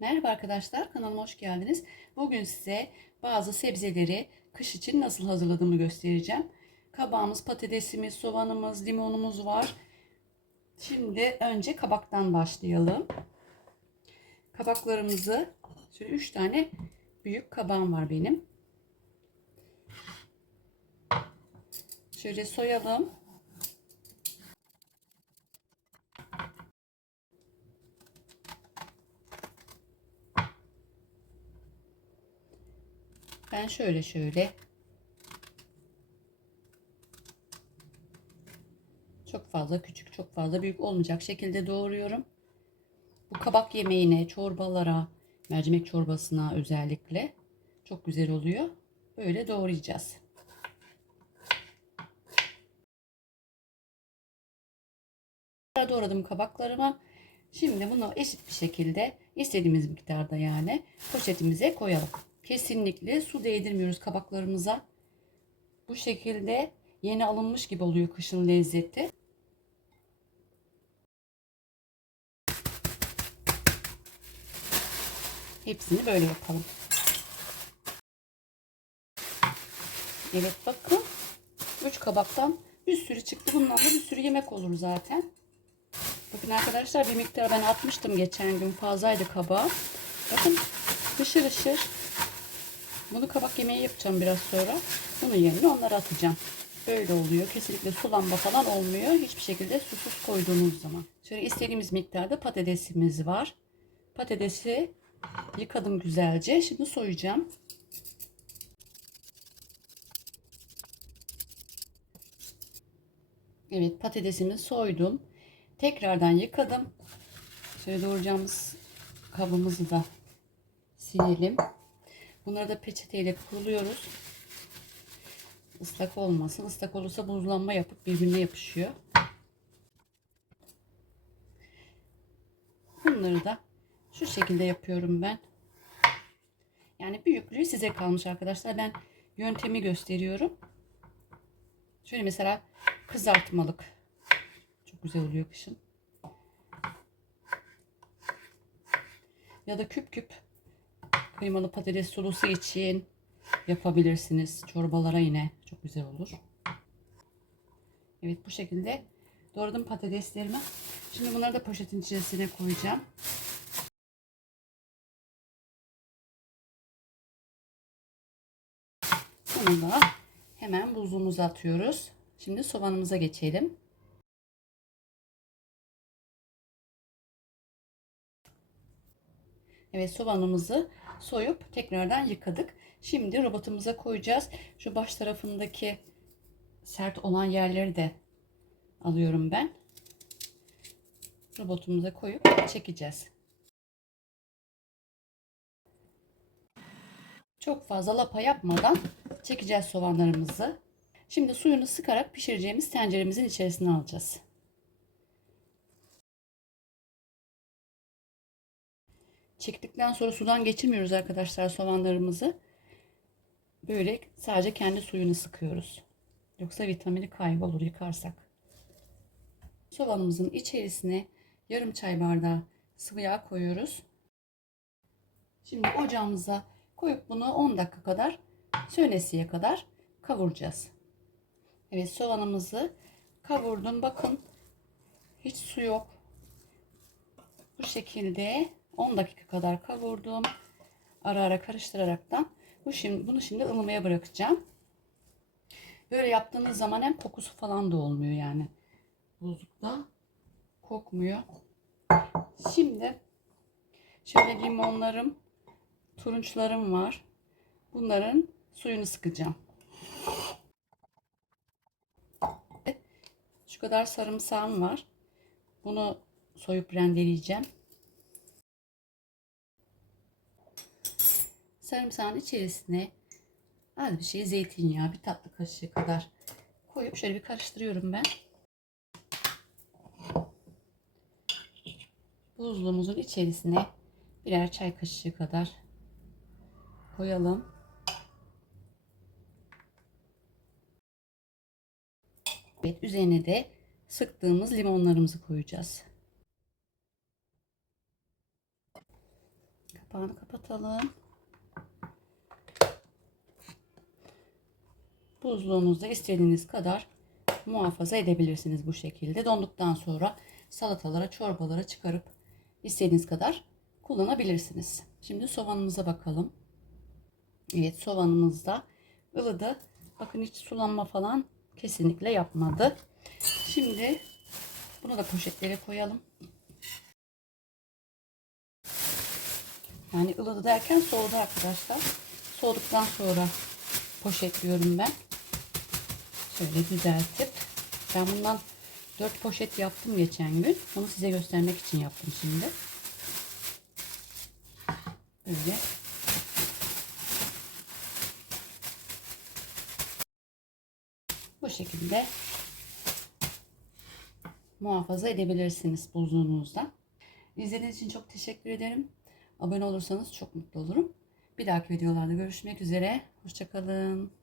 Merhaba arkadaşlar, kanalıma hoş geldiniz. Bugün size bazı sebzeleri kış için nasıl hazırladığımı göstereceğim. Kabağımız, patatesimiz, soğanımız, limonumuz var. Şimdi önce kabaktan başlayalım. Kabaklarımızı, şöyle 3 tane büyük kabağım var benim. Şöyle soyalım. Ben şöyle şöyle çok fazla küçük çok fazla büyük olmayacak şekilde doğruyorum. Bu kabak yemeğine, çorbalara, mercimek çorbasına özellikle çok güzel oluyor. Böyle doğrayacağız. Doğradım kabaklarımı. Şimdi bunu eşit bir şekilde istediğimiz miktarda yani poşetimize koyalım. Kesinlikle su değdirmiyoruz kabaklarımıza. Bu şekilde yeni alınmış gibi oluyor kışın lezzeti. Hepsini böyle yapalım. Evet bakın. 3 kabaktan bir sürü çıktı. Bundan da bir sürü yemek olur zaten. Bakın arkadaşlar bir miktar ben atmıştım geçen gün. Fazlaydı kabağı. Bakın ışır ışır. Bunu kabak yemeği yapacağım biraz sonra. Bunun yerine onları atacağım. Böyle oluyor. Kesinlikle sulanma falan olmuyor. Hiçbir şekilde susuz koyduğumuz zaman. Şöyle istediğimiz miktarda patatesimiz var. Patatesi yıkadım güzelce. Şimdi soyacağım. Evet patatesimi soydum. Tekrardan yıkadım. Şöyle doğrayacağımız kabımızı da silelim. Bunları da peçeteyle kuruluyoruz. Islak olmasın. Islak olursa buzlanma yapıp birbirine yapışıyor. Bunları da şu şekilde yapıyorum ben. Yani büyüklüğü size kalmış arkadaşlar. Ben yöntemi gösteriyorum. Şöyle mesela kızartmalık. Çok güzel oluyor kışın. Ya da küp küp kıymalı patates sulusu için yapabilirsiniz. Çorbalara yine çok güzel olur. Evet bu şekilde doğradım patateslerimi. Şimdi bunları da poşetin içerisine koyacağım. Bunu da hemen buzluğumuza atıyoruz. Şimdi soğanımıza geçelim. Evet soğanımızı soyup tekrardan yıkadık. Şimdi robotumuza koyacağız. Şu baş tarafındaki sert olan yerleri de alıyorum ben. Robotumuza koyup çekeceğiz. Çok fazla lapa yapmadan çekeceğiz soğanlarımızı. Şimdi suyunu sıkarak pişireceğimiz tenceremizin içerisine alacağız. Çektikten sonra sudan geçirmiyoruz arkadaşlar soğanlarımızı. Böyle sadece kendi suyunu sıkıyoruz. Yoksa vitamini kaybolur yıkarsak. Soğanımızın içerisine yarım çay bardağı sıvı yağ koyuyoruz. Şimdi ocağımıza koyup bunu 10 dakika kadar sönesiye kadar kavuracağız. Evet soğanımızı kavurdum. Bakın hiç su yok. Bu şekilde 10 dakika kadar kavurdum. Ara ara karıştıraraktan bu şimdi bunu şimdi ılımaya bırakacağım. Böyle yaptığınız zaman hem kokusu falan da olmuyor yani. Buzlukta kokmuyor. Şimdi şöyle limonlarım, turunçlarım var. Bunların suyunu sıkacağım. Şu kadar sarımsağım var. Bunu soyup rendeleyeceğim. Sarımsağın içerisine az bir şey zeytinyağı bir tatlı kaşığı kadar koyup şöyle bir karıştırıyorum ben. Buzluğumuzun içerisine birer çay kaşığı kadar koyalım. Evet üzerine de sıktığımız limonlarımızı koyacağız. Kapağını kapatalım. Buzluğunuzda istediğiniz kadar muhafaza edebilirsiniz bu şekilde. Donduktan sonra salatalara, çorbalara çıkarıp istediğiniz kadar kullanabilirsiniz. Şimdi soğanımıza bakalım. Evet soğanımız da ılıdı. Bakın hiç sulanma falan kesinlikle yapmadı. Şimdi bunu da poşetlere koyalım. Yani ılıdı derken soğudu arkadaşlar. Soğuduktan sonra poşetliyorum ben. Şöyle düzeltip. Ben bundan 4 poşet yaptım geçen gün. Onu size göstermek için yaptım şimdi. Böyle. Bu şekilde muhafaza edebilirsiniz buzluğunuzda. İzlediğiniz için çok teşekkür ederim. Abone olursanız çok mutlu olurum. Bir dahaki videolarda görüşmek üzere. Hoşçakalın.